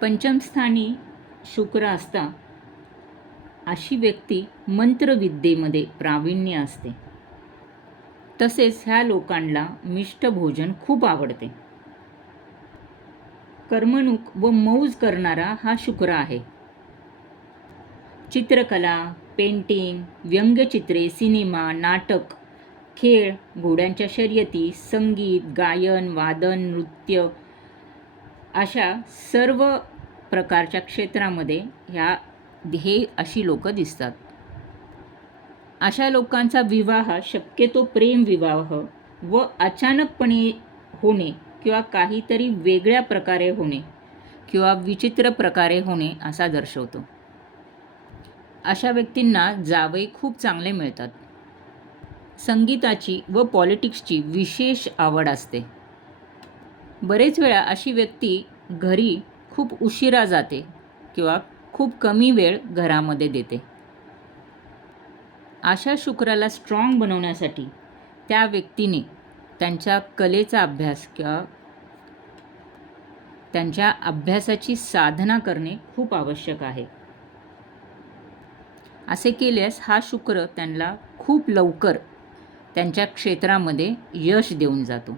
पंचमस्थानी शुक्र असता अशी व्यक्ती मंत्रविद्येमध्ये प्रावीण्य असते. तसेच ह्या लोकांना मिष्ट भोजन खूप आवडते. कर्मणूक व मौज करणारा हा शुक्र आहे. चित्रकला, पेंटिंग, व्यंगचित्रे, सिनेमा, नाटक, खेळ, घोड्यांच्या शर्यती, संगीत, गायन, वादन, नृत्य अशा सर्व प्रकारच्या क्षेत्रामध्ये हे अशी लोक दिसतात. अशा लोकांचा विवाह शक्यतो प्रेमविवाह व अचानकपणे होणे किंवा काहीतरी वेगळ्या प्रकारे होणे किंवा विचित्र प्रकारे होणे असा दर्शवतो. अशा व्यक्तींना जावई खूप चांगले मिळतात. संगीताची व पॉलिटिक्सची विशेष आवड असते. बरेच वेळा अशी व्यक्ती घरी खूप उशिरा जाते किंवा खूप कमी वेळ घरामध्ये देते. अशा शुक्राला स्ट्रॉंग बनवण्यासाठी त्या व्यक्तीने त्यांच्या कलेचा अभ्यास किंवा त्यांच्या अभ्यासाची साधना करणे खूप आवश्यक आहे. असे केल्यास हा शुक्र त्यांना खूप लवकर त्यांच्या क्षेत्रामध्ये यश देऊन जातो.